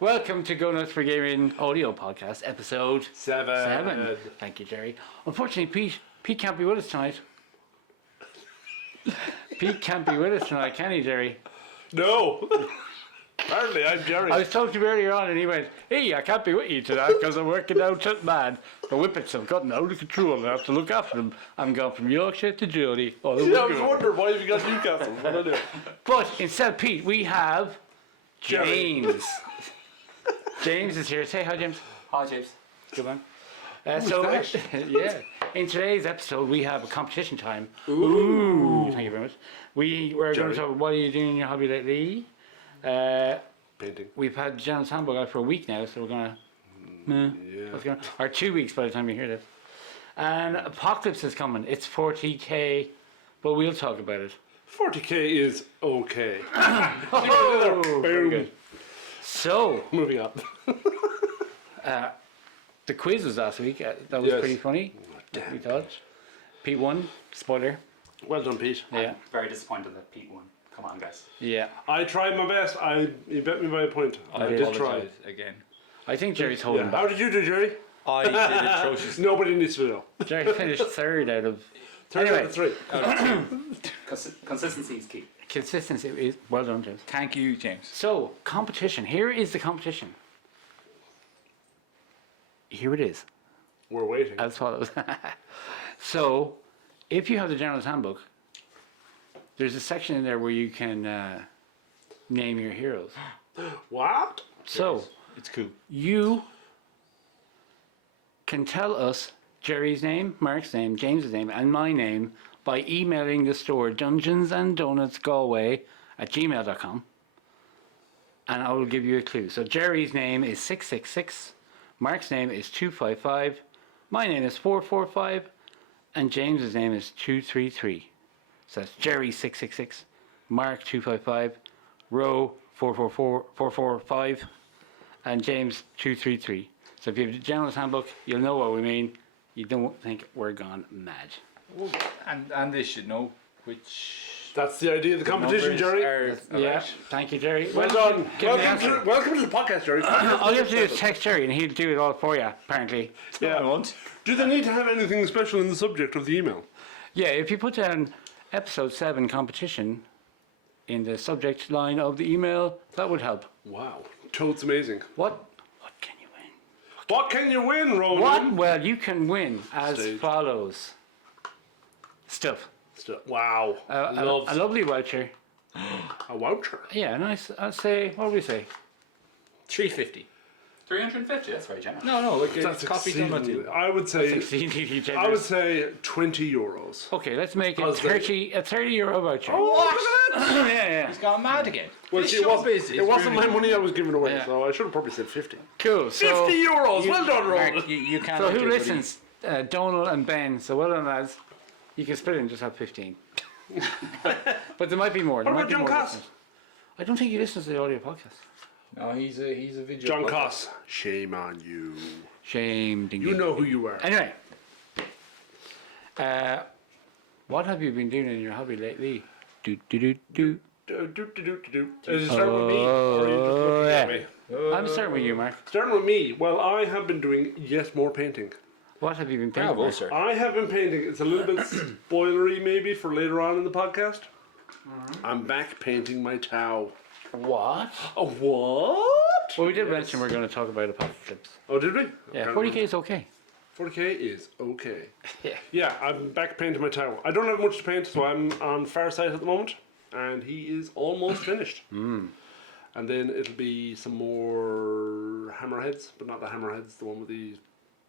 Welcome to GoNuts for Gaming Audio Podcast, episode 7. Thank you, Jerry. Unfortunately, Pete can't be with us tonight. Pete can't be with us tonight, can he, Jerry? No. Apparently, I'm Jerry. I was talking to him earlier on and he went, "Hey, I can't be with you tonight because I'm working out at man. The whippets have gotten out of control and I have to look after them. I'm going from Yorkshire to Geordie." I was wondering why have you got Newcastle? What I do? But instead of Pete, we have James. James is here. Say hi, James. Hi, James. Good man. that? Yeah. In today's episode, we have a competition time. Ooh. Thank you very much. We're going to talk about what are you doing in your hobby lately. Painting. We've had Jan's handbook out for a week now, so we're going to... or 2 weeks by the time you hear this. And Apocalypse is coming. It's 40k, but we'll talk about it. 40k is okay. Oh, very good. So, Moving up. the quiz was last week. That was pretty funny. We thought. Pete won. Spoiler. Well done, Pete. Yeah. I'm very disappointed that Pete won. Come on, guys. Yeah. I tried my best. You bet me by a point. I did try. Again. I think Jerry's holding How back. did you do, Jerry? I did atrocious. Nobody needs to know. Jerry finished third out of... Third out of 3. Consistency is key. Consistency is... Well done, James. Thank you, James. So, competition. Here is the competition. Here it is. We're waiting. As follows. So, if you have the General's Handbook, there's a section in there where you can name your heroes. What? So, It's cool. you can tell us Jerry's name, Mark's name, James's name, and my name by emailing the store dungeonsanddonutsgalway@gmail.com, and I will give you a clue. So Jerry's name is 666, Mark's name is 255, my name is 445, and James's name is 233. So that's Jerry 666, Mark 255, Row 445, and James 233. So if you have the General's Handbook, you'll know what we mean. You don't think we're gone mad. And they should know which. That's the idea of the competition, Jerry. Yeah, thank you, Jerry. Well done. give me the answer. Welcome to the podcast, Jerry. All you have to do is text Jerry and he'll do it all for you, apparently. Yeah. I want. Do they need to have anything special in the subject of the email? Yeah, if you put down episode 7 competition in the subject line of the email, that would help. Wow. Toad's amazing. What can you win? What can you win, Ronan? What? Well, you can win as Stage. follows. Stuff. Wow. A lovely voucher. A voucher. Yeah, nice. I'd say, what do we say? 350. 350, that's very generous. No, like That's a coffee done with exceedingly. you. I would say. 16 I would say 20 euros. Okay, let's make it How's that? 30 euro voucher. What? Yeah. He's gone mad again. Well, This see, it shop wasn't, is my really- money I was giving away, Yeah. so I should have probably said 50. Cool. 50 So, euros! Well done, Ronan. Mark, you can't. so let who your buddy- listens? Donal and Ben. So well done, lads. You can split it and just have 15. But there might be more. There What might about be John more Coss? listeners. I don't think he listens to the audio podcast. No, he's a video. John podcast. Coss, shame on you. Shame. Ding, You ding, know ding. who you are. Anyway. What have you been doing in your hobby lately? Do. Does it start with me? Or are you just looking at yeah. me? I'm starting with you, Mark. Starting with me. Well, I have been doing yet more painting. What have you been painting? Bravo, with? sir. I have been painting. It's a little bit spoilery maybe for later on in the podcast. I'm back painting my Tau. What? A what? Well, we did mention we're going to talk about Apocalypse. Oh, did we? Yeah, Okay. 40k is okay. 40k is okay. Yeah. Yeah, I'm back painting my tower. I don't have much to paint, so I'm on Farsight at the moment, and he is almost finished. And then it'll be some more hammerheads, but not the hammerheads, the one with the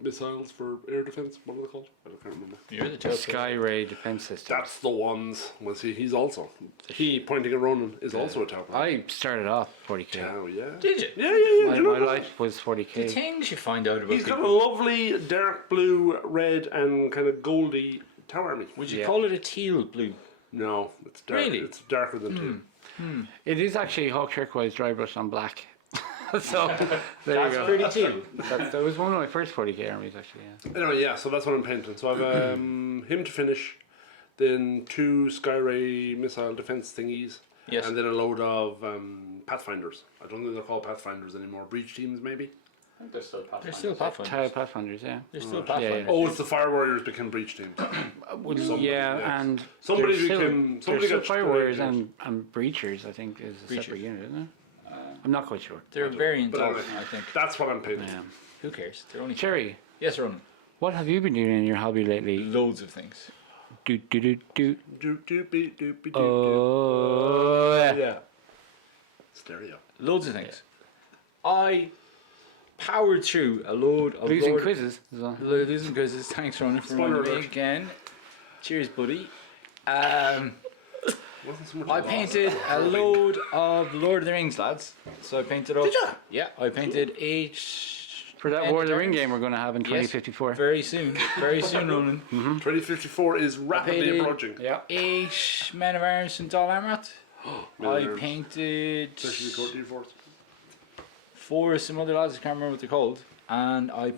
missiles for air defense. What are they called? I can't remember. You're the top. Sky Ray defense system. That's the ones. Well, see, he's also. He pointing at Ronan is also a tower. I started off 40k. Tau, yeah. Did you? Yeah. Do you know My that? life was 40k. The things you find out about He's got a people. lovely dark blue, red, and kind of goldy tower army. Would you Yeah. call it a teal blue? No, it's dark. Really? It's darker than two. It is actually Hawk Turquoise dry brush on black. So there That's you go. pretty teal. That was one of my first 40k armies actually. Yeah. Anyway, yeah, so that's what I'm painting. So I've him to finish, then 2 Skyray missile defense thingies, Yes. And then a load of Pathfinders. I don't think they're called Pathfinders anymore. Breach teams, maybe? I think they're still Pathfinders. They're still Pathfinders. Tower Pathfinders, yeah. They're still Right. Pathfinders. Oh, it's the Fire Warriors become Breach teams. Well, Somebody, yeah, yes. and Somebody there's still- became- somebody there's got still Fire Warriors Rangers. and Breachers, I think, is a Breachers. separate unit, isn't it? I'm not quite sure. They're a variant But of, anyway, I think. that's what I'm painting. Yeah. Who cares? They're only Jerry, Yes, Ronan. what have you been doing in your hobby lately? Loads of things. Do do do do. Doop, doopy, doopy, doop, Oh, doop. yeah. Yeah. Stereo. Loads of things. I powered through a load of Losing Lord- quizzes as well. Losing quizzes. Thanks, Ronan, for Spoiler reminding me alert. again. Cheers, buddy. Wasn't so much I loss. painted a load of Lord of the Rings, lads. So I painted up. Did ya? Yeah, I painted 8. For that Men War of the at Ring Arms. game we're going to have in Yes, 2054. Very soon. Very soon, Ronan. 2054 is rapidly painted- approaching. Yeah. 8 Men of Arms from Dol Amroth. Men of I Arms. painted Especially the Court D4s. 4 of some other lads, I can't remember what they're called. And I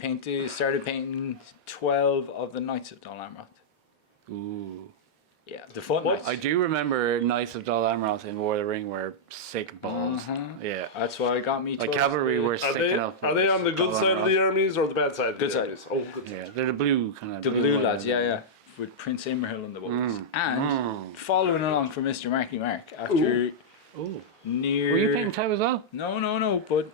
started painting 12 of the Knights of Dol Amroth. Ooh. Yeah, the Foot What? Knights. I do remember Knights of Dol Amroth in War of the Ring were sick balls. Uh-huh. Yeah. That's why I got me. Like 12 cavalry were Are sick they, enough. are they on the good Dol side of Amroth. the armies or the bad side of Good the side. armies? Oh, good side. Yeah, they're the blue kind of. The blue one. lads, yeah. With Prince Imrahil on the boats. And following along from Mr. Marky Mark after Ooh. near. Were you painting Tau as well? No, but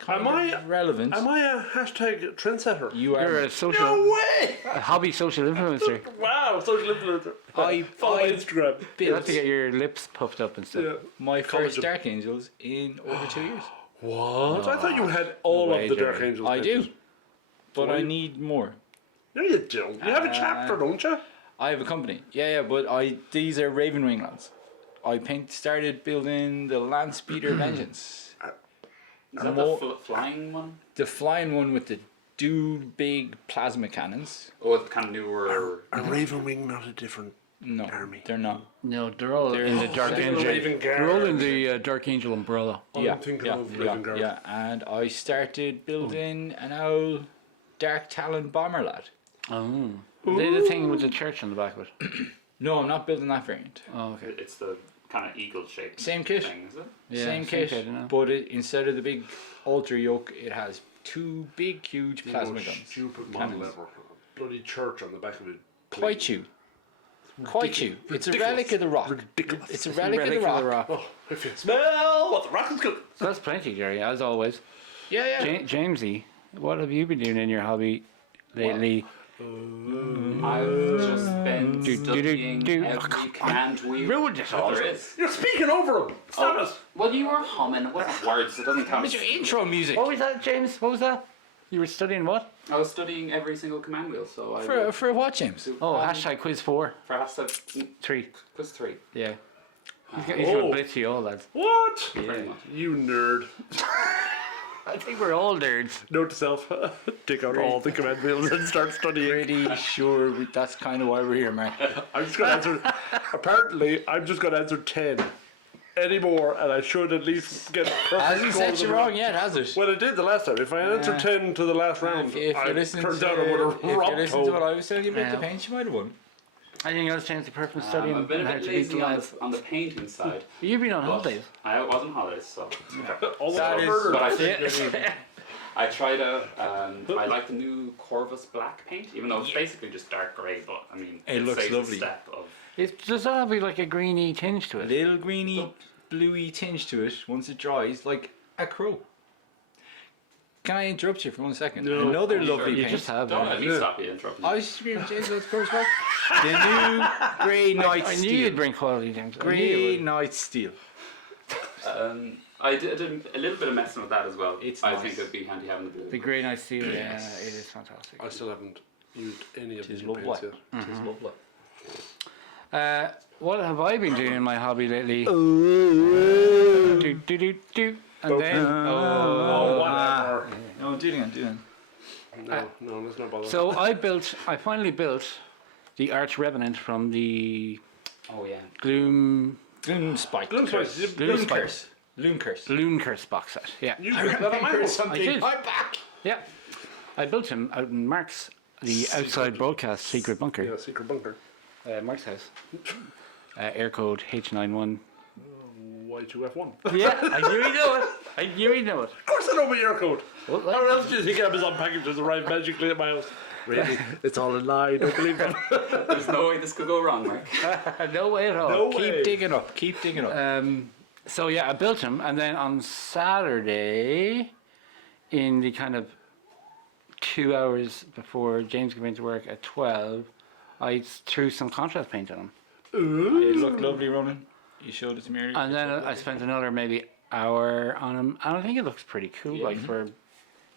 kind of relevant. Am I a hashtag trendsetter? You You're are. a social, No way! a hobby social influencer. Wow, social influencer. I Follow my Instagram. You have built to get your lips puffed up and stuff. Yeah. my College first of- Dark Angels in over 2 years. What? I thought you had all No of way, the Dark Jerry. Angels. I do, painted. but Why? I need more. No, you don't. You have a chapter, don't you? I have a company. Yeah, but these are Ravenwing lads. I started building the Land Speeder Vengeance. Is that More- the flying one? The flying one with the big plasma cannons. Oh, it's kind of newer. A Ravenwing, not a different No, army. they're not. No, they're all in the Dark They're Angel. Raven Guard. They're all in the Dark Angel umbrella. I'm thinking of Raven Guard. yeah. And I started building an old Dark Talon bomber lad. Oh. Are they the thing with the church on the back of it? No, I'm not building that variant. Oh, okay. It's the kind of eagle shaped Same kit. thing, is it? Yeah, same same kit, kit, you know. but instead of the big altar yoke, it has 2 big, huge plasma Most guns. Stupid model Cannons. ever. Bloody church on the back of it. Quite you. Quite you. It's a relic of the rock. Ridiculous. It's a relic, of the rock. Oh, if you smell what the rock is cooking. So that's plenty, Gary, as always. Yeah. Jamesy, what have you been doing in your hobby lately? I've just been Do, do, do, studying do. every command we ruined this all. there is. You're speaking over him. Stop Oh, it. well, you were humming. What words? It doesn't count. What's your intro music? What was that, James? What was that? You were studying what? I was studying every single command wheel, so I For what, James? Oh, hashtag quiz 4. for hashtag 3. +3. Yeah. He's going Oh. to blitz you all, lads. What? Pretty much. You nerd. I think we're all nerds. Note to self. Take out all the command wheels and start studying. Pretty sure that's kind of why we're here, Mark. I'm just going to answer. Apparently, I'm just going to answer 10 anymore, and I should at least get perfect Hasn't set scores you in a wrong row. yet, has it? Well, it did the last time. If I answered 10 to the last round, If I you listen turns to, out I would have if you robbed listen to what home. I was telling you about the Yeah. paint, you might have won. Anything else, James, apart from studying I've been a how bit to beat the lazy on lads? the painting side. You've been on but holidays. I was on holidays, so All That the is- murder. but I tried out. I like the new Corvus black paint, even though it's basically just dark grey. But I mean, It looks saves lovely. The step of Does that have like a greeny tinge to A it? little greeny, bluey tinge to it once it dries, like a crow. Can I interrupt you for 1 second? No. Another Sure. lovely You paint. just have. don't yeah. let me stop you interrupting. I was screaming, James, let's go back. The new Grey Knight I knew Steel. you'd bring quality, James. I knew you Grey would. Knight Steel. I did a little bit of messing with that as well. It's I nice. think it'd be handy having the blue. The grey nice steel, yeah, it is fantastic. I still haven't used any of Tis these paints lovely. yet. It's lovely. What have I been doing in my hobby lately? Do, do, do, do. And then, Oh, whatever. No, do it again, do it again. No, let's not bother. so I finally built the Arch Revenant from the Oh yeah. Gloom Gloom Spike. Gloom Spike. Gloom Curse. Loon Curse. Loon Curse box set. Yeah, You got that on my book. I did. I'm back. Yeah, I built him out in Mark's, the outside broadcast secret bunker, Yeah, secret bunker. Mark's house. Air code H91. Y2F1. Yeah, I knew he'd know it. I knew he'd know it. Of course I know my year code. Well, How else do you think Amazon packages arrive magically at my house? Really? It's all a lie. Don't believe them. There's no way this could go wrong, Mark. no way at all. No Keep way. digging up. Keep digging up. So yeah, I built him, and then on Saturday, in the kind of 2 hours before James came into work at 12, I threw some contrast paint on him. It looked lovely, Ronan. You showed it to me earlier. And then I spent another maybe hour on him, and I think it looks pretty cool, like for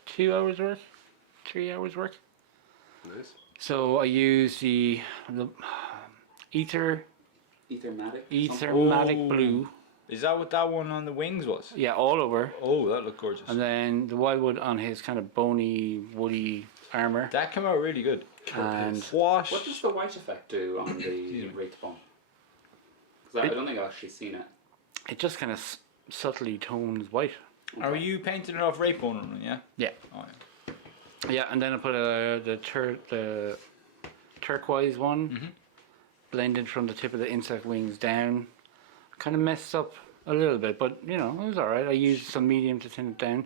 2 hours work, 3 hours work. Nice. So I used the Ethermatic Ethermatic. blue, Is that what that one on the wings was? yeah, all over. Oh, that looked gorgeous. And then the wildwood on his kind of bony, woody armor. That came out really good. And What? What does the white effect do on the wraith bone? Because I don't think I've actually seen it. it just kind of subtly tones white. Are you painting it off rape bone, Ronan? Yeah. Yeah. Oh, yeah. Yeah, and then I put the turquoise one, blended from the tip of the insect wings down. Kind of messed up a little bit, but you know, it was alright. I used some medium to thin it down.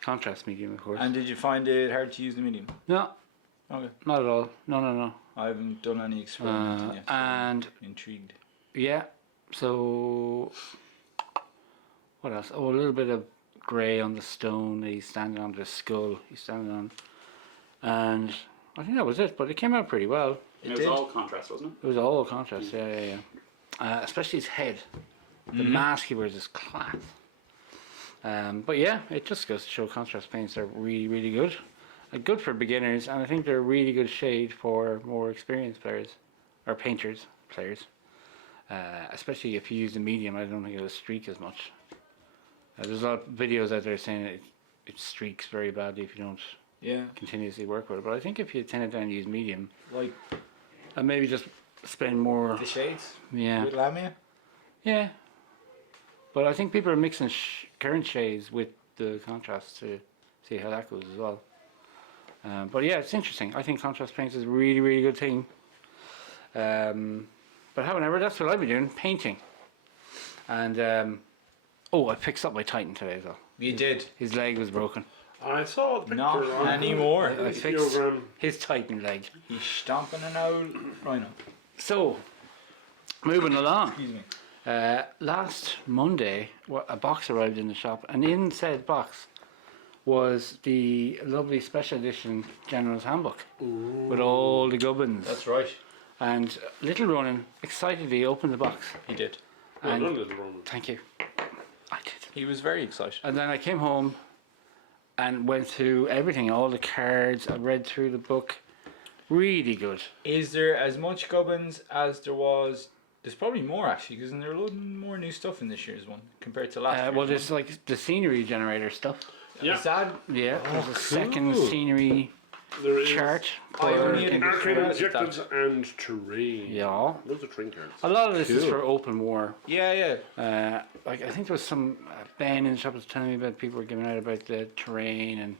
Contrast medium, of course. And did you find it hard to use the medium? No, Okay. not at all. No. I haven't done any experimenting yet. so And I'm intrigued. yeah, so what else? Oh, a little bit of grey on the stone that he's standing on, the skull he's standing on. And I think that was it, but it came out pretty well. It was all contrast, wasn't it? It was all contrast, yeah. Especially his head. The mask he wears is class. But yeah, it just goes to show contrast paints are really, really good. Good for beginners, and I think they're a really good shade for more experienced players, or painters, players. Especially if you use the medium, I don't think it'll streak as much. There's a lot of videos out there saying it streaks very badly if you don't Yeah. continuously work with it. But I think if you thin it down and use medium, Like and maybe just spend more, the shades yeah. with Lamia? Yeah, but I think people are mixing current shades with the contrast to see how that goes as well. But yeah, it's interesting. I think contrast paints is a really, really good thing. But however, that's what I've been doing, painting. And I fixed up my Titan today though. You did. His leg was broken. I saw the picture. Not on anymore. I fixed Instagram. his Titan leg. He's stomping an old rhino. So, moving along. Excuse me. Last Monday, a box arrived in the shop, and in said box was the lovely special edition General's Handbook with all the gubbins. That's right. And little Ronan excitedly opened the box. He did. Well And done, little Roman. thank you. I did. He was very excited. And then I came home and went through everything, all the cards. I read through the book. Really good. Is there as much gubbins as there was? There's probably more actually, because there's a lot more new stuff in this year's one compared to last year's Well, one. there's like the scenery generator stuff. Yeah. Is that? Yeah, there's a second cool. scenery There is chart. I for- only had arcade That's objectives and terrain. Yeah. Loads of terrain cards. A lot of this is Cool. for open war. Yeah. Like I think there was some Ben in the shop was telling me about people were giving out about the terrain and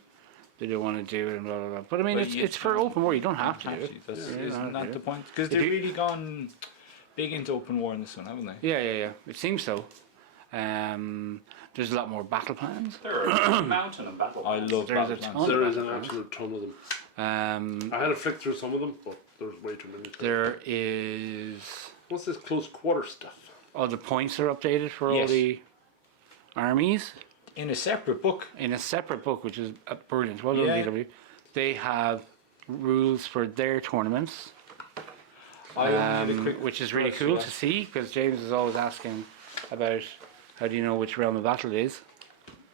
they don't want to do it and blah blah blah. But I mean, But it's for open war. You don't have to do it. Actually, that's Yeah, you don't have isn't to that do the it. point? Because If they've you- really gone big into open war in this one, haven't they? Yeah. It seems so. There's a lot more battle plans. There are a mountain of battle. I plans. love There's a battle ton. plans. There of is an battle plans. absolute ton of them. Um, I had to flick through some of them, but there's way too many. there is. What's this close quarter stuff? Oh, the points are updated for all Yes. the armies In a separate book. in a separate book, which is brilliant. Well done, Yeah. DW. They have rules for their tournaments. I only did a quick Which is really brush cool through to that. see because James is always asking about how do you know which realm of battle it is.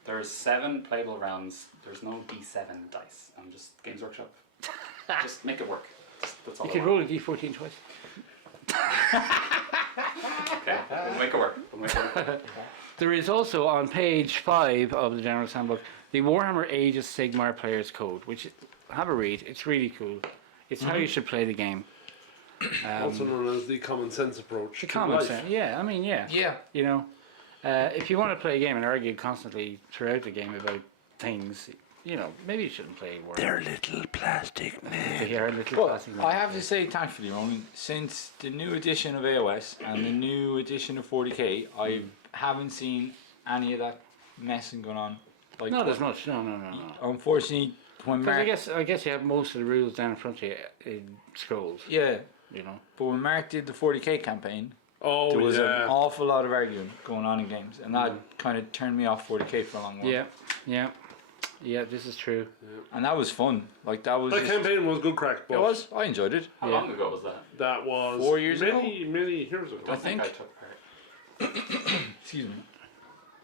There's 7 playable rounds. There's no D7 dice. I'm just Games Workshop. Just make it work. That's all You I can want. roll a d14 twice. Okay, we'll make it work. We'll make it work. There is also on page 5 of the General's Handbook the Warhammer Age of Sigmar Player's Code, which have a read. It's really cool. It's how you should play the game. Also known as the common sense approach. The to common life. sense. Yeah, I mean, yeah. Yeah. You know, if you want to play a game and argue constantly throughout the game about things, you know, maybe you shouldn't play Warhammer. They're little plastic men. They are little But plastic I have to say, thankfully, Ronan, since the new edition of AOS and the new edition of 40k, I haven't seen any of that messing going on. Like, Not as much. No. unfortunately, when Because Mark, I guess you have most of the rules down in front of you in scrolls. yeah, You know. but when Mark did the 40k campaign, Oh, there was an yeah. awful lot of arguing going on in games, and that kind of turned me off 40k for a long while. Yeah. This is true. And that was fun. Like that was. That just- campaign was good crack. But It was. I enjoyed it. How long ago was that? That was 4 years many years ago. I think I think. took part. Excuse me.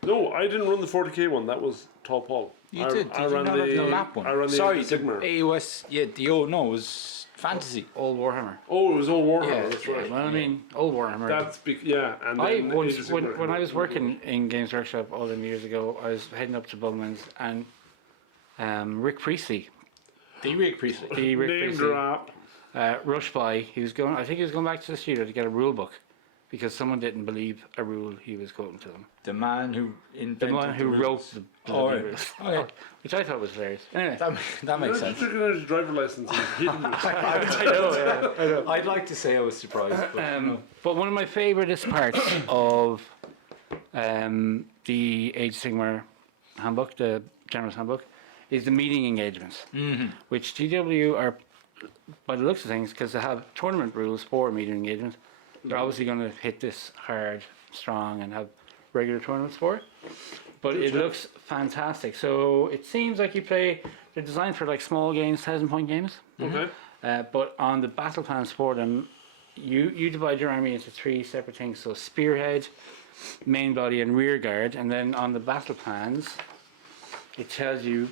No, I didn't run the 40k one. That was Tall Paul. You I, did. I Did you ran not the, have the map one? I ran the Sorry, Age of Sigmar. AOS. Yeah, the old no, it was fantasy. Old Warhammer. Oh, it was all Warhammer. Yeah, that's yeah, right. Well, I mean, old Warhammer. That's yeah. And I then once, Age of when Sigmar. I was working in Games Workshop all them years ago, I was heading up to Bowman's and Rick Priestley, The Rick Priestley. the Rick Name Priestley, drop. rushed by. He was going. I think he was going back to the studio to get a rule book because someone didn't believe a rule he was quoting to them. The man who The invented one who rules. wrote the Oh, bloody right. rules, Okay. which I thought was hilarious. Anyway, That makes sense. Just looking at his driver license and hidden it. I know. I'd like to say I was surprised, but no. But one of my favouriteest parts of the Age of Sigmar handbook, the General's handbook, is the meeting engagements, which GW are, by the looks of things, because they have tournament rules for meeting engagements, they're obviously going to hit this hard, strong, and have regular tournaments for it. But it looks fantastic. So it seems like they're designed for like small games, 1,000-point games. Okay. But on the battle plans for them, you divide your army into 3 separate things. So spearhead, main body, and rear guard. And then on the battle plans, it tells you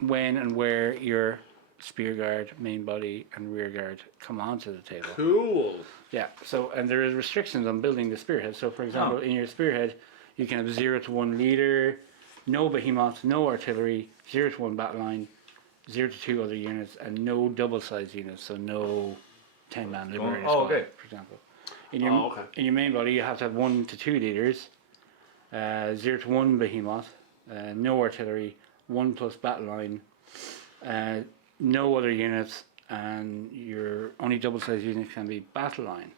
when and where your spear guard, main body, and rear guard come onto the table. Cool. Yeah. So and there is restrictions on building the spearhead. So for example, in your spearhead, you can have 0 to 1 leader, no behemoth, no artillery, 0 to 1 battle line, 0 to 2 other units, and no double-sized units. So no 10-man liberator Oh, squad, okay. for example. In your Oh, okay. in your main body, you have to have 1 to 2 leaders, 0 to 1 behemoth, no artillery, 1 plus battle line, no other units, and your only double-sized units can be battle line.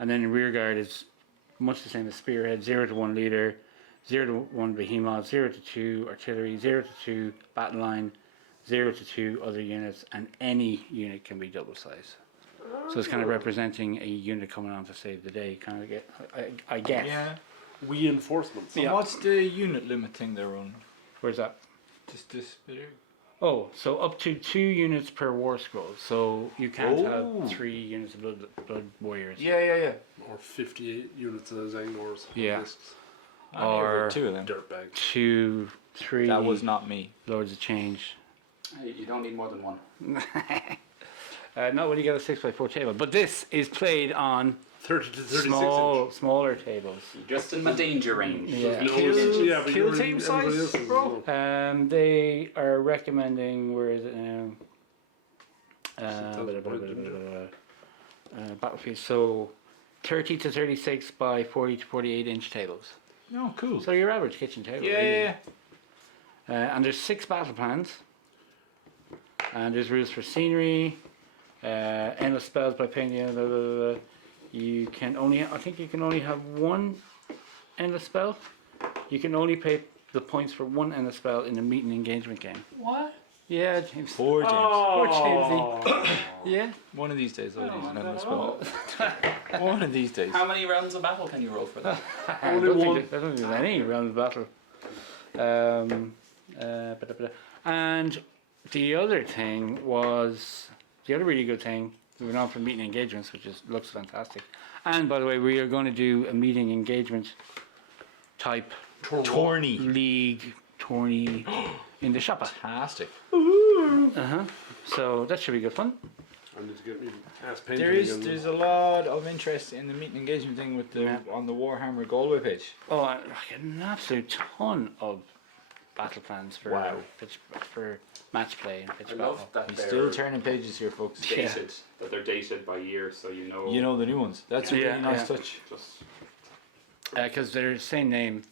And then rear guard is much the same as spearhead, 0 to 1 leader, 0 to 1 behemoth, 0 to 2 artillery, 0 to 2 battle line, 0 to 2 other units, and any unit can be double size. So it's kind of representing a unit coming on to save the day, kind of I guess. Yeah. Reinforcements. Yeah. And what's the unit limit thing they're on? Where's that? Just this bit here? Oh, so up to 2 units per war scroll. So you can't Oh. have 3 units of blood warriors. Yeah. Or 58 units of Zangors. Yeah. Discs. I only ever Or- had 2 of them. Dirtbag. 2, 3 That was not me. Lords of Change. You don't need more than one. Not when you get a 6x4 table. But this is played on 30 to 36 inch. smaller tables. Just in my danger range. Yeah. No, Kill- yeah, but kill you're team in size, everybody else's bro. as well. They are recommending, where is it now? Battlefield. So 30 to 36 by 40 to 48 inch tables. Oh, cool. So your average kitchen table. Yeah, really. yeah. And there's 6 battle plans. And there's rules for scenery, endless spells by painting. Blah, blah, blah, blah. You can only, I think you can only have 1 endless spell. You can only pay the points for 1 endless spell in a meet and engagement game. What? Yeah, James. Poor James. Poor Oh. Jamesy. Yeah. One of these days I'll use an endless spell. One of these days. How many rounds of battle can you roll for that? I Only don't one. think there's any round of battle. And the other thing was, the other really good thing, we went on from meeting engagements, which looks fantastic. And by the way, we are going to do a meeting engagement type Tourney. league tourney in the shop. Fantastic. So that should be good fun. I need to get me ass painted again. There's a lot of interest in the meet and engagement thing with the Yeah. on the Warhammer Galway page. Oh, like an absolute ton of battle plans for Wow. for match play and pitch I battle. love that He's they're still turning pages here, folks. dated. That they're dated by year, so you know. You know the new ones. That's a Yeah, really nice yeah. touch. Just Because they're the same name.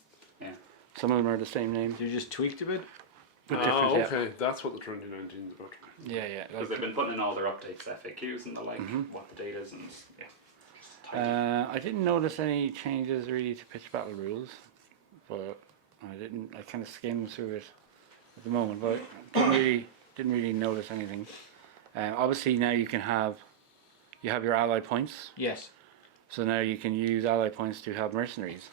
yeah. Some of them are the same name. You just tweaked a bit. With different, yeah. okay, that's what the 2019 is about. Yeah, yeah. Because they've been putting in all their updates, FAQs, and the like, what the date is, and yeah. Just tidy. I didn't notice any changes really to pitch battle rules, but I kind of skimmed through it at the moment, but didn't really notice anything. Obviously now you have your ally points, Yes. so now you can use ally points to have mercenaries,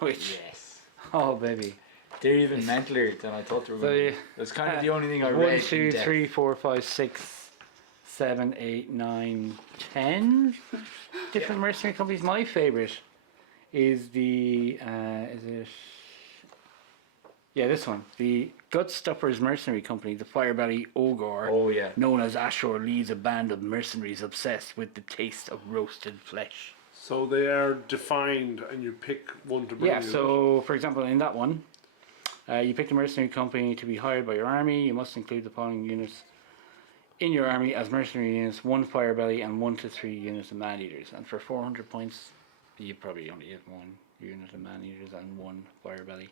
which Yes. oh baby. They're even mentalier than I thought they were So, going to yeah. be. That's kind of the only thing I 1, read. 2, 3, 4, 5, 6, 7, 8, 9, 10 different mercenary companies. My favourite is the this one, the Gutstopper's Mercenary Company, the Firebelly Ogre, Oh, yeah. known as Ashur, leads a band of mercenaries obsessed with the taste of roasted flesh. So they are defined, and you pick one to bring. Yeah, so for example, in that one, you pick a mercenary company to be hired by your army. You must include the following units in your army as mercenary units: 1 Firebelly and 1 to 3 units of man-eaters. And for 400 points, you probably only have 1 unit of man-eaters and 1 Firebelly.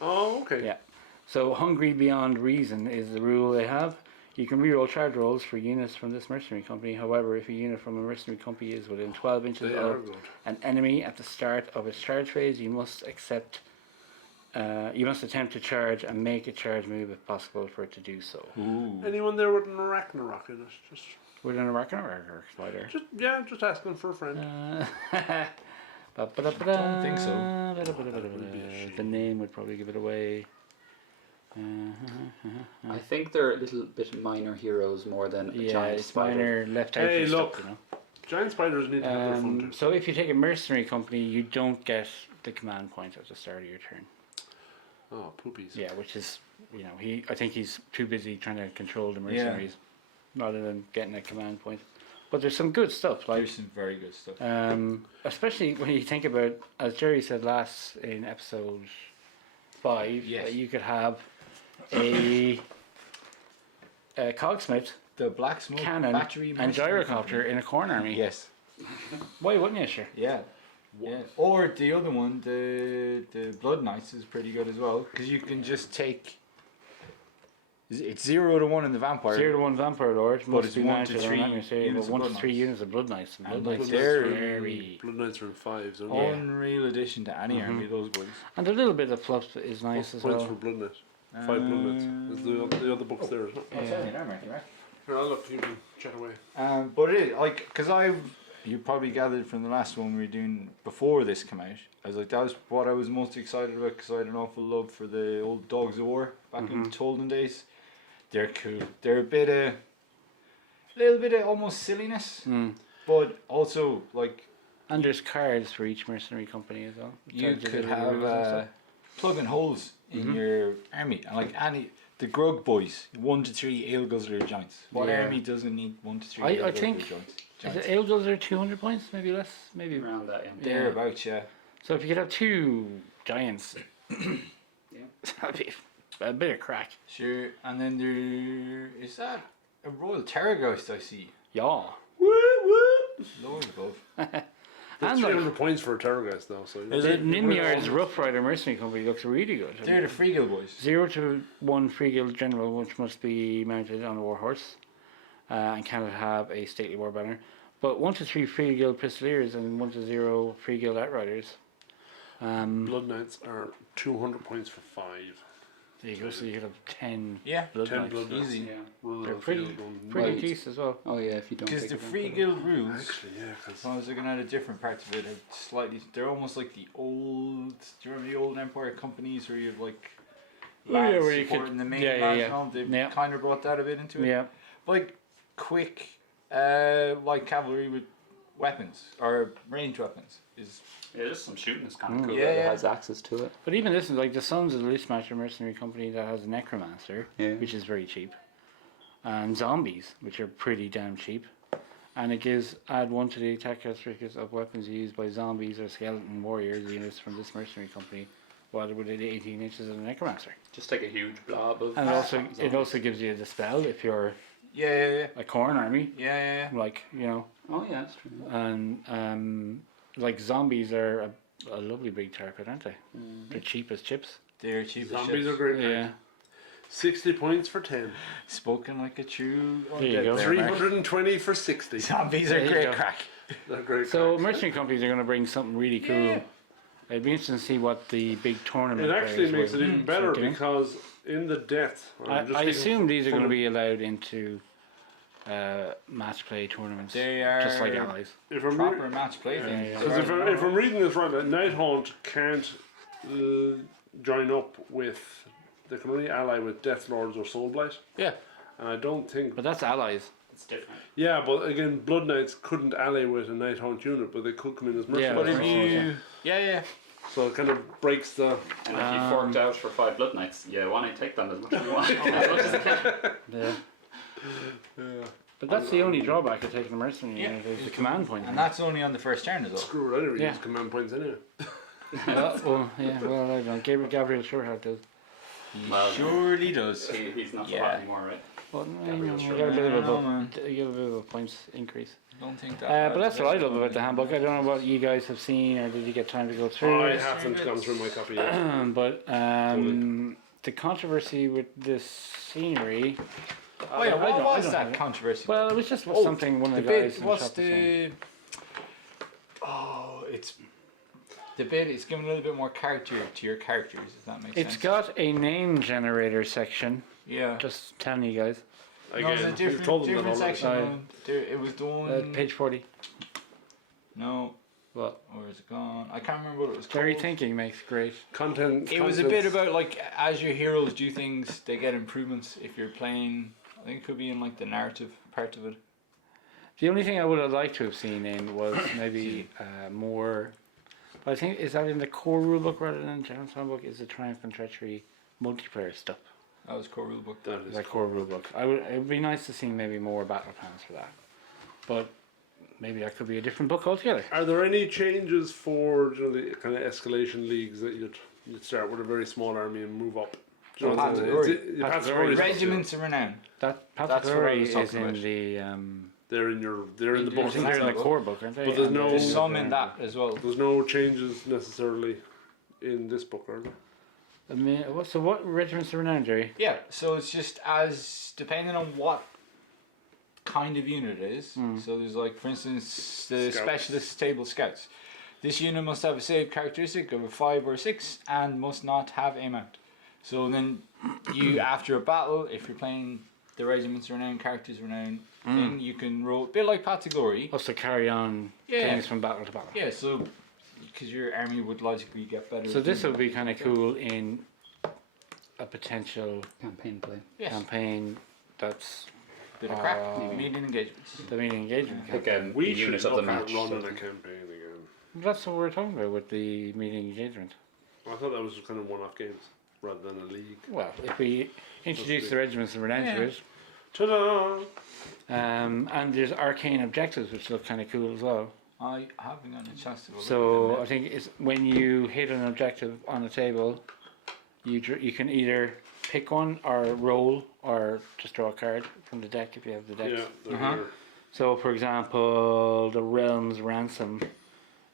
Oh, okay. Yeah. So hungry beyond reason is the rule they have. You can reroll charge rolls for units from this mercenary company. However, if a unit from a mercenary company is within 12 inches They are of good. an enemy at the start of its charge phase, you must attempt to charge and make a charge move if possible for it to do so. Ooh. Anyone there with an Ragnarok in it? Within a Ragnarok or spider. Just asking for a friend. Don't think so. The name would probably give it away. I think they're a little bit minor heroes more than a Yeah, giant it's spider. minor left out. Hey, stuff, look. you know. Giant spiders need to have their fun too. So if you take a mercenary company, you don't get the command point at the start of your turn. Oh, poopies. Yeah, which is, I think he's too busy trying to control the mercenaries rather than getting a command point. But there's some good stuff, like There's some very good stuff. especially when you think about, as Jerry said last in episode 5, Yes. that you could have a cogsmith, The blacksmith cannon, battery and mercenary gyrocopter company. in a corn army. Yes. Why wouldn't you, sure? Yeah. Yeah. Or the other one, the Blood Knights, is pretty good as well, because you can just take. It's 0 to 1 in the vampire. 0 to 1 vampire lord But must it's be 1 to mounted 3 on, let me say, units but of 1 to Blood 3 Knights. units of blood knights. And Blood Blood knights Knights are are very. Blood Knights are in 5s, aren't Yeah. Unreal addition to any army, those boys. And a little bit of fluff is they? nice What's as the points well. for Blood Knight? 5 Blood Knights. There's the other books there, isn't it? That's only an army, right? Here, I'll look. You can chat away. But it is, like, because you probably gathered from the last one we were doing before this came out, I was like, that was what I was most excited about, because I had an awful love for the old Dogs of War back in the Tolden days. They're cool. They're a little bit of almost silliness, but also, like, And there's cards for each mercenary company as well. which you tells the could little rules and have stuff. plugging holes in your army, and like the Grug boys, 1 to 3 ale guzzler giants. What Yeah. army doesn't need 1 to 3 I ale guzzler think- giants? Is it ale guzzler 200 points? Maybe less? Maybe. Around that, yeah. Thereabouts, yeah. So if you could have 2 giants, Yeah. that'd be a bit of crack. Sure, and then there is that a Royal Terrorgeist I see. Yeah. Lord above. And 300 like, points for a Terrorgeist, though. So Is the it- Nimyard's Rough Rider Mercenary Company looks really good. They're the Freegill boys. 0 to 1 free guild general, which must be mounted on a war horse, and cannot have a stately war banner. But 1 to 3 free guild pistoliers and 1 to 0 free guild outriders. Blood Knights are 200 points for 5. There you go. So you could have 10 Yeah, blood 10 knights. Blood Knights. easy. Yeah. Rural They're field pretty one. pretty Right. decent as well. Oh yeah, if you don't Because pick the it up. Freegill rules, Actually, yeah, because if I was looking at a different parts of it, have slightly. They're almost like the old. Do you remember the old Empire companies where you have like Oh, yeah, lads where you could- supporting the main yeah, lads yeah. and all? They've Yeah. kind of brought that a bit into it. Yeah. Like quick, like cavalry with weapons or ranged weapons is. Yeah, just some shooting is kind of cool. Yeah, that it yeah. has access to it. But even this is like the Sons of the Loose Smasher Mercenary Company that has a Necromancer, Yeah. which is very cheap, and zombies, which are pretty damn cheap. And it gives add 1 to the attack characteristics of weapons used by zombies or skeleton warriors units from this mercenary company, while they're within 18 inches of the Necromancer. Just take a huge blob of. And it also gives you the spell if you're Yeah. a corn army, Yeah. like Oh yeah, that's true. and like zombies are a lovely big target, aren't they? They're cheap as chips. They're cheap as zombies shit. are great. Yeah. 60 points for 10. Spoken like a true. There you go. 320 for 60. Zombies There are you great go. crack. They're great. So cracks. mercenary companies are going to bring something really cool. Yeah. It'd be interesting to see what the big tournament. It actually players makes will it even better start doing. because in the death, I assume these are going to from- be allowed into match play tournaments, They are just like allies. if I'm proper match play Yeah, things. yeah. as Because far as I if know. I'm reading this right, like, Nighthaunt can't join up with. They can only ally with Death Lords or Soulblight, Yeah, and I don't think. but that's allies. It's different. Yeah, but again, Blood Knights couldn't ally with a Nighthaunt unit, but they could come in as Yeah, But mercenaries. if you, yeah, So it kind of breaks the. And if you forked out for 5 Blood Knights, you want to take them as much as you want. As much as you can. Yeah, Yeah. but that's the only drawback of taking a mercenary Yeah. unit is the command point. and that's only on the first turn as well. Screw it, I never Yeah. use command points anyway. well, I don't know. Gabriel Shorehart does. He Well, surely does. He's not so Yeah. hot anymore, right? Well, Gabriel you got a bit of Shorehart. Man. you got a bit of a points increase. Don't think that. But that's what I love about the handbook. I don't know what you guys have seen, or did you get time to go through I it? haven't gone through my copy yet. But the controversy with this scenery. Oh yeah, I what don't- I was don't that have it. controversy? Well, it was just Oh, something one of the the guys bit. in the What's shop was saying. the? Oh, it's the bit. It's giving a little bit more character to your characters. If that makes It's sense. got a name generator section. Yeah. Just telling you guys. No, it's a Again, different, we've told them that different already. section. Aye. though. It was the one. Page 40. No, What? where is it gone? I can't remember what it was called. Very thinking makes great. Content. It was a bit about like as your heroes do things, they get improvements. If you're playing, I think it could be in like the narrative part of it. The only thing I would have liked to have seen in was maybe more. But I think is that in the core rulebook rather than the general handbook? Is the Triumph and Treachery multiplayer stuff? That was core rulebook. That is That core rulebook. It would be nice to see maybe more battle plans for that. But maybe that could be a different book altogether. Are there any changes for the kind of escalation leagues that you'd start with a very small army and move up? Do you know Oh, what I'm Path saying? of It's- Path Path of of Glory. Glory. Regiments of renown. That Path of That's what I Glory was is talking in about. the. They're in the I book. I think they're in the book. core book, aren't they? But there's And no- There's some in that as well. There's no changes necessarily in this book, are there? I mean, so what regiments are renowned, Jerry? Yeah, so it's just as depending on what kind of unit it is. So there's like, for instance, the Scouts. specialist table scouts. This unit must have a save characteristic of a 5 or 6 and must not have a mount. So then you, after a battle, if you're playing the regiments renowned, characters renowned thing, you can roll a bit like Path to Glory. Plus to carry on Yeah. things from battle to battle. Yeah, so because your army would logically get better. So this would be kind of cool in a potential Campaign play. Yes, campaign that's bit of crack, Oh. meeting engagements. the meeting engagement. Like campaign. a We should unit of the look at match. running so- a campaign again. That's what we're talking about with the meeting engagement. I thought that was kind of one-off games rather than a league. Well, if we introduce the regiments and renowned to Yeah. it, Ta-da! and there's arcane objectives which look kind of cool as well. I haven't gotten a chance to look So at I them think it's when you hit an objective on a table, you can either pick one or roll or just draw a card from the deck if you have the decks. Yeah, they're Uh-huh. here. So, for example, the Realm's Ransom.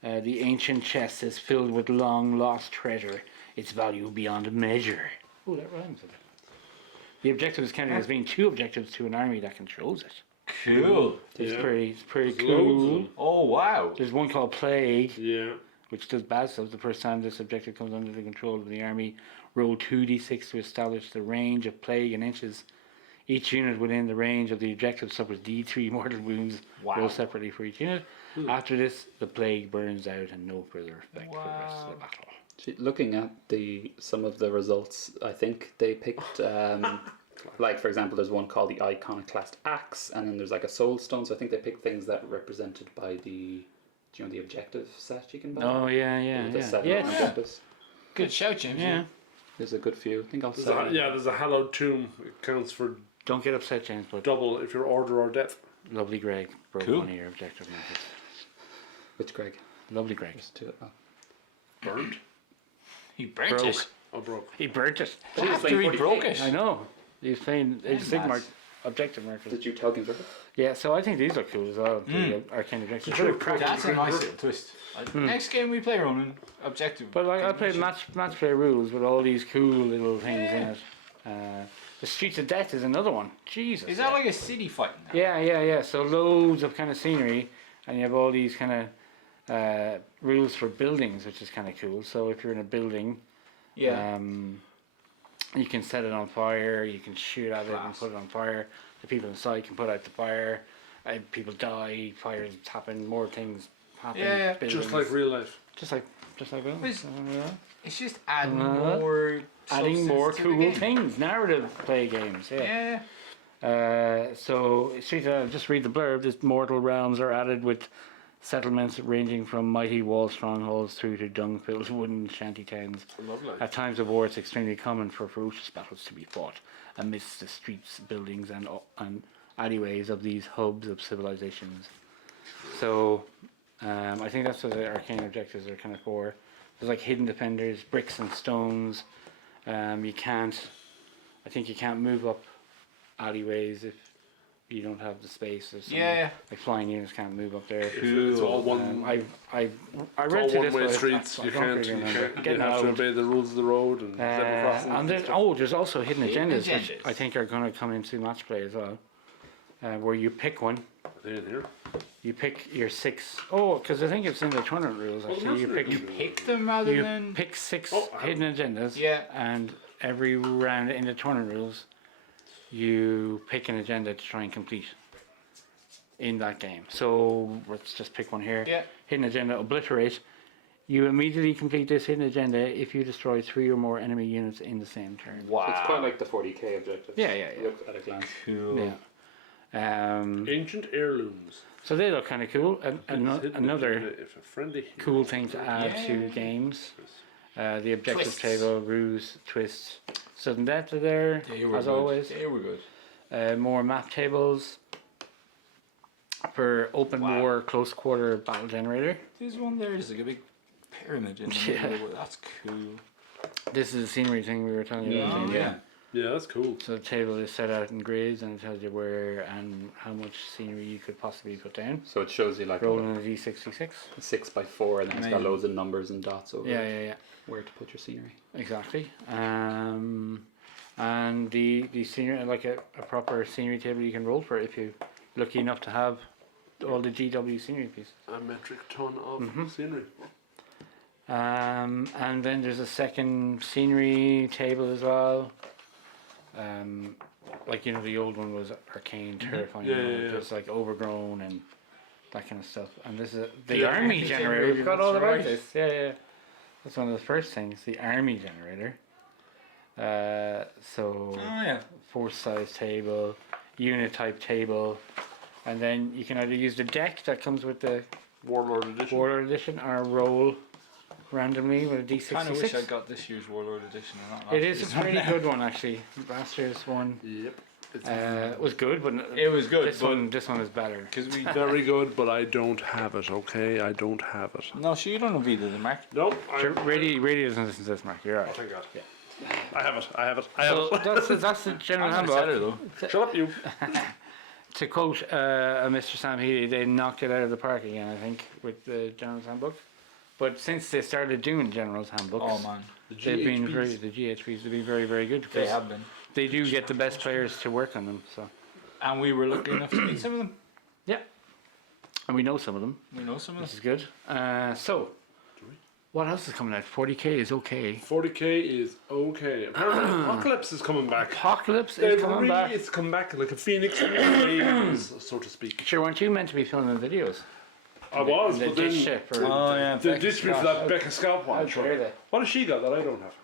The ancient chest is filled with long lost treasure, its value beyond measure. Oh, that rhymes a bit. The objective is counted as being 2 objectives to an army that controls it. it. Cool. It's Yeah. it's pretty There's loads of cool. them. Oh wow. There's one called Plague, Yeah. which does bad stuff. The first time this objective comes under the control of the army, roll 2d6 to establish the range of plague in inches. Each unit within the range of the objective suffers d3 mortal wounds, Wow. rolled separately for each unit. After this, the plague burns out and no further effect for the rest of the Wow. battle. See, looking at some of the results, I think they picked like for example, there's one called the Iconoclast Axe, and then there's like a Soul Stone. So I think they picked things that represented by the, do you know the objective set you can buy? Oh yeah, The yeah. 7 Yes. objectives. Good shout, James. Yeah. There's a good few. I think I'll There's say. there's a hallowed tomb. It counts for Don't get upset, James, but double if you're order or death. lovely Greg broke Cool. one of your objective markers. Which Greg? Lovely Greg. Just do it. Oh. Burnt? He burnt Broke. it. Oh, broke. He burnt it. After he broke it. I know. He's playing a That's Sigmar nice. objective markers. Did you tell him? Yeah, so I think these are cool as well. The arcane objectives. They're crack. That's a nice little twist. Next game we play Ronan, objective. But like I played match play rules with all these cool little things in it. The Streets of Death is another one. Jesus. Is that like a city fight now? Yeah. So loads of kind of scenery, and you have all these kind of rules for buildings, which is kind of cool. So if you're in a building, Yeah. you can set it on fire, you can shoot at it and Class. put it on fire. The people inside can put out the fire. People die, fires happen, more things happen. Yeah. buildings. Just like real life. Just like that. It's- Yeah. It's just adding Uh-huh. more. Adding more substance to the cool game. things, narrative play games. Yeah. So, just read the blurb. This mortal realms are added with settlements ranging from mighty wall strongholds through to dung-filled wooden shanty towns. Lovely. At times of war, it's extremely common for ferocious battles to be fought amidst the streets, buildings, and alleyways of these hubs of civilizations. So, I think that's what the arcane objectives are kind of for. There's like hidden defenders, bricks and stones. I think you can't move up alleyways if you don't have the space. Or something. Yeah. Like flying units can't move up there. It's all one. I It's read all through this, one-way but streets. I You don't can't. really You remember. can't. You Getting have to old. obey the rules of the road and zebra crossings. And then, stuff. there's also hidden Hidden agendas, which agendas. I think are going to come into match play as well. Where you pick one, Are they in here? you pick your 6. Oh, because I think it's in the tournament rules Well, actually. You that's pick really Pick them rather you than. pick 6 Oh, hidden agendas. Yeah. And every round in the tournament rules, you pick an agenda to try and complete in that game. So let's just pick one here. Yeah. Hidden agenda, obliterate. You immediately complete this hidden agenda if you destroy 3 or more enemy units in the same turn. Wow. So it's quite like the 40k objective. Yeah. Look at a glance. Cool. Yeah. Ancient heirlooms. So they look kind of cool. And Hidden another agenda if a friendly cool thing to add Yeah. to games. The objective Twists. table, ruse, twists, sudden death are there, They were as good. always. They were good. More map tables for open Wow. war close quarter battle generator. There's one there. There's like a big pyramid in the Yeah. middle. That's cool. This is the scenery thing we were telling you about. Oh, Jamie. yeah. Yeah, that's cool. So the table is set out in grids and it tells you where and how much scenery you could possibly put down. So it shows you like Rolling a d66. 6x4, and then it's got Amazing. loads of numbers and dots over Yeah. where to put your scenery. Exactly. And the scenery, like a proper scenery table you can roll for if you're lucky enough to have all the GW scenery pieces. A metric ton of scenery. And then there's a second scenery table as well. Like the old one was arcane, terrifying. Yeah. Just like overgrown and that kind of stuff. And this is the Yeah, army army generator. generator, We've got all that's about right. this. Yeah. That's one of the first things. The army generator. So Oh yeah. force size table, unit type table, and then you can either use the deck that comes with the Warlord edition. Warlord edition or roll randomly with a D66. Kind of wish I got this year's Warlord edition. And not It last is a year's. pretty good one actually. Last year's one Yep. It's was good, but It was good, this but one is better. because we. very good, but I don't have it. Okay, I don't have it. No, sure, you don't have either, Mark. Nope. Sure, Rady doesn't listen to this, Mark. You're Oh, alright. thank God. Yeah. I have it. So that's the general I'm gonna tell her handbook. though. Shut up, you. To quote Mr. Sam Healy, they knocked it out of the park again, I think, with the General's Handbook. But since they started doing General's Handbooks, Oh man, they've been GHPs. the GHPs have been very, very good they because have been. they do get the best players to work on them. So And we were lucky enough to meet some of them. yeah, and we know some of them, We know some of which them. is good. So what else is coming out? 40k is okay. 40k is okay. Apparently, Apocalypse is coming back. Apocalypse They've is coming back. It's come back like a phoenix from the flames, so to speak. Sure, weren't you meant to be filming videos? I was, The but then dish ship or Oh yeah, the Becca district Scott. that Becca Scott How wants. dare they? What has she got that I don't have?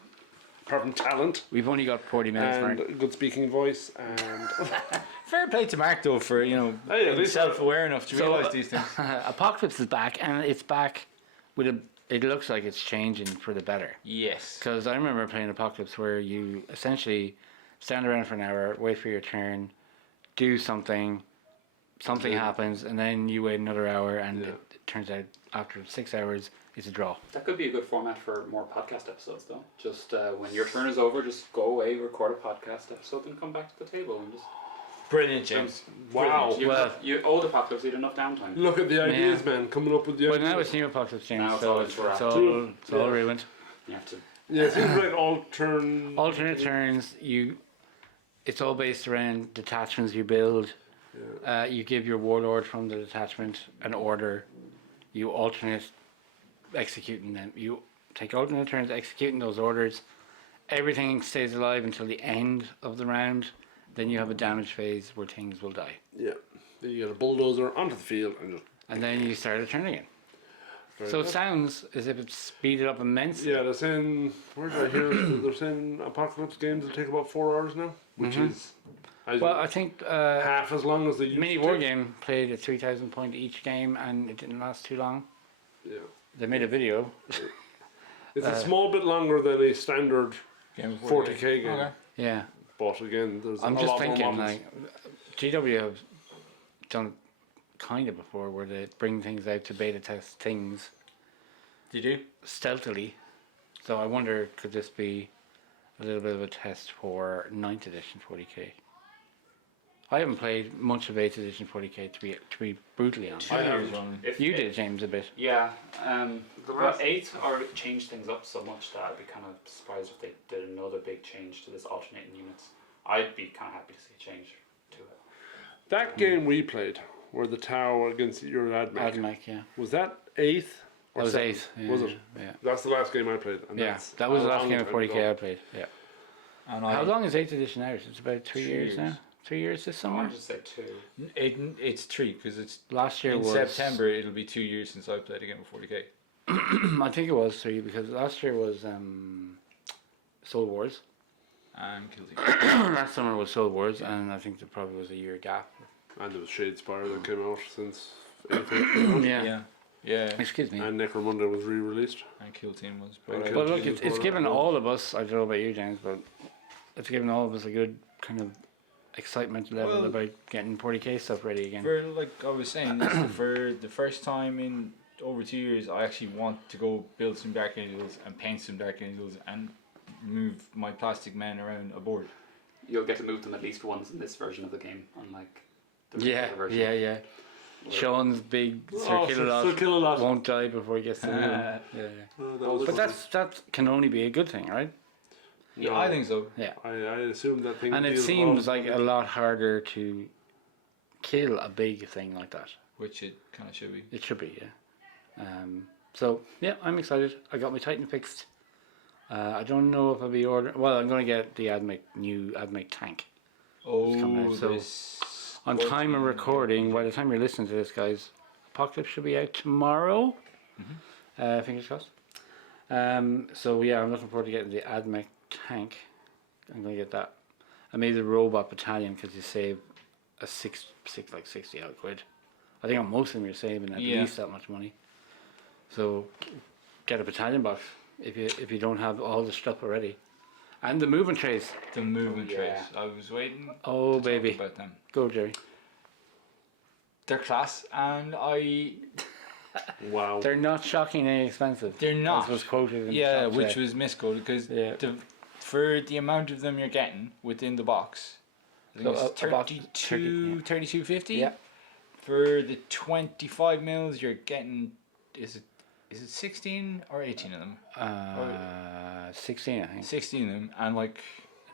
Apart from talent We've only got 40 minutes, and Mark. good speaking voice and Fair play to Mark though for Hey, at being least- self-aware enough to So, realise these things. Apocalypse is back, and it's back with a. It looks like it's changing for the better. Yes. Because I remember playing Apocalypse where you essentially stand around for an hour, wait for your turn, do something happens, and then you wait another hour, and Yeah. it turns out after 6 hours it's a draw. That could be a good format for more podcast episodes, though. Just when your turn is over, just go away, record a podcast episode, and come back to the table and just. Brilliant, James. wow. Well- You old Apocalypse, you had enough downtime. Look at the ideas, Yeah. man, coming up with the But now ideas. it's new Apocalypse, James, Now it's so all it's interactive. all Yeah. ruined. You have to. Yeah, it seems like alternate Alternate turns, it's all based around detachments you build. You give your warlord from the detachment an order. You alternate executing them. You take alternate turns executing those orders. Everything stays alive until the end of the round. Then you have a damage phase where things will die. Yeah. Then you get a bulldozer onto the field and just. And then you start a turn again. Very So good. it sounds as if it's speeded up immensely. Yeah, they're saying. Where did I hear? They're saying Apocalypse games will take about 4 hours now, which is. Well, I think half as long as they used Mini to. War Game played at 3,000 point each game, and it didn't last too long. Yeah. They made a video. It's a small bit longer than a standard Game of 40k game. Okay. Yeah, But again, there's I'm a just lot thinking more models. like GW have done it kind of before, where they bring things out to beta test things Did you? stealthily. So I wonder, could this be a little bit of a test for 9th edition 40k? I haven't played much of 8th edition 40k to be brutally honest. I haven't. haven't. You did, James, a bit. Yeah, but 8 or changed things up so much that I'd be kind of surprised if they did another big change to this alternating units. I'd be kind of happy to see a change to it. That game we played, where the Tau against your Admech, Admech, yeah. was that 8th? That was 8th. Yeah, Was it? Yeah. That's the last game I played. And Yeah, that's that was the a last long game of time 40k ago. I played. Yeah. And How long is 8th edition out? It's about 3 years years. now. 3 years this I summer. wanted to say 2. It's 3 because it's Last year in was September. It'll be 2 years since I played a game of 40k. I think it was 3 because last year was Soul Wars. And Kill Team. Last summer was Soul Wars, and I think there probably was a year gap. And there was Shadespire that came out since 8th. Yeah. Yeah. Excuse me. And Necromunda was re-released. And Kill Team was. And But Kill But look, Team it's for- given all of us. I don't know about you, James, but it's given all of us a good kind of excitement level Well, about getting 40k stuff ready again. for like I was saying, for the first time in over 2 years, I actually want to go build some Dark Angels and paint some Dark Angels and move my plastic men around a board. You'll get to move them at least once in this version of the game, unlike the Yeah, regular version. yeah. Sean's big Oh, circular Circular won't die before he gets to the moon. Yeah. But that can only be a good thing, right? Yeah, I think so. Yeah. I assume that thing. And it deals seems well. like a lot harder to kill a big thing like that. Which it kind of should be. It should be, yeah. So yeah, I'm excited. I got my Titan fixed. I don't know if I'll be ordering. Well, I'm going to get the new Admech tank. coming Oh, out, so this. On time of recording, by the time you're listening to this, guys, Apocalypse should be out tomorrow. Fingers crossed. So yeah, I'm looking forward to getting the Admech tank. I'm going to get that. I made the robot battalion because you save a 60 odd quid. I think on most of them you're saving at Yeah. least that much money. So get a battalion box if you don't have all the stuff already. And the movement trays. The movement Yeah. trays. I was waiting. Oh to talk baby. about them. Go Jerry. They're class, and Wow. They're not shockingly expensive. They're not. As was quoted in yeah, the shop which today. was misquoted because Yeah. for the amount of them you're getting within the box, I think So it's a box- 32.50. Yeah. For the 25 mils, you're getting is it 16 or 18 of them? 16 I think. 16 of them, and like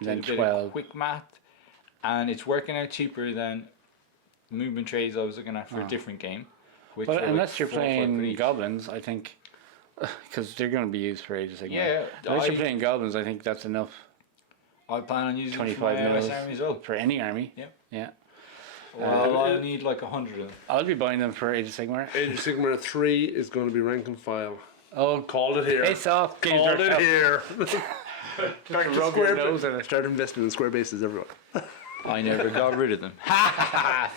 And then did a bit of 12. quick math, and it's working out cheaper than movement trays I was looking at for a different game. Which But were like unless you're 4 or 5 per playing each. goblins, I think, because they're going to be used for Age of Sigmar. Yeah, Unless you're I- playing goblins, I think that's enough I plan on using 25 it for my mils LS army as well. for any army. Yep. Yeah. Well, I'll need like 100 of them. I'll be buying them for Age of Sigmar. Age of Sigmar 3 is going to be rank and file. Oh, Called it here. it's off. Games Called it Workshop. here. Start to rub your nose in it. Start investing in square bases, everyone. I never got rid of them.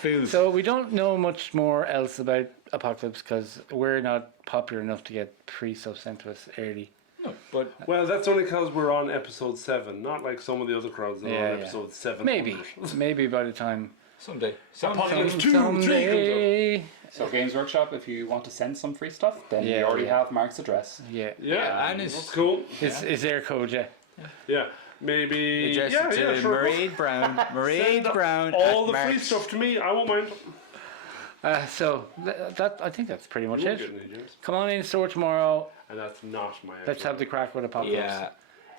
Fools. So we don't know much more else about Apocalypse because we're not popular enough to get free stuff sent to us early. No, but Well, that's only because we're on episode 7, not like some of the other crowds that are Yeah, on yeah. episode 7. Maybe by the time. someday. Apocalypse 2, 3 Someday. So Games Workshop, if you want to send some free stuff, then Yeah, you already yeah. have Mark's address. Yeah. Yeah, and it's that's cool. Is there code, yeah? Yeah, maybe. addressed Yeah, to yeah, sure. Mairead Brown. Mairead Send Brown. all at the free Mark's. stuff to me. I won't mind. So that I think that's pretty much You it. won't get any, James. Come on in store tomorrow. And that's not my. Let's have the crack with Apocalypse.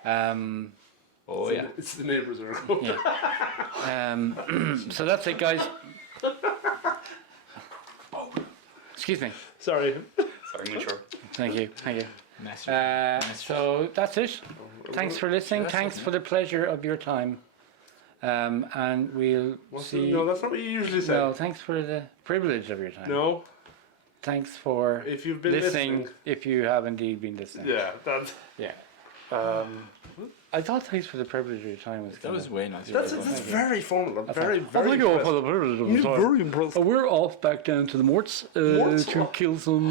Yeah. Oh yeah. It's the neighbours are. So that's it, guys. Excuse me. Sorry. Sorry, Muncher. Thank you. Thank you. Mess So that's it. Thanks for listening. Thanks for the pleasure of your time. And we'll see. No, that's not what you usually say. No, thanks for the privilege of your time. No. Thanks for If you've been listening. listening. If you have indeed been listening. Yeah, that's Yeah. I thought thanks for the privilege of your time was That was way nice. that's very formal. I'm very I think impressed. for the privilege of I'm your time. very impressed. We're off back down to the Morts Morts? to kill some.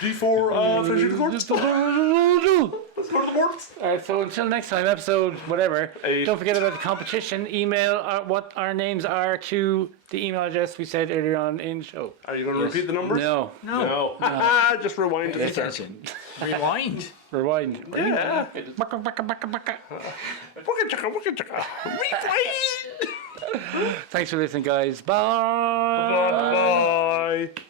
D4 finish the courts. Let's go to the Morts. Alright, so until next time, episode whatever. 8. Don't forget about the competition. Email what our names are to the email address we said earlier on in the show. Are you going to repeat the numbers? No. No. Just rewind to the start. Attention. Rewind. Rewind. Yeah. Baka, baka, baka, baka. Waka chaka, waka chaka. Rewind. Thanks for listening, guys. Bye. Bye.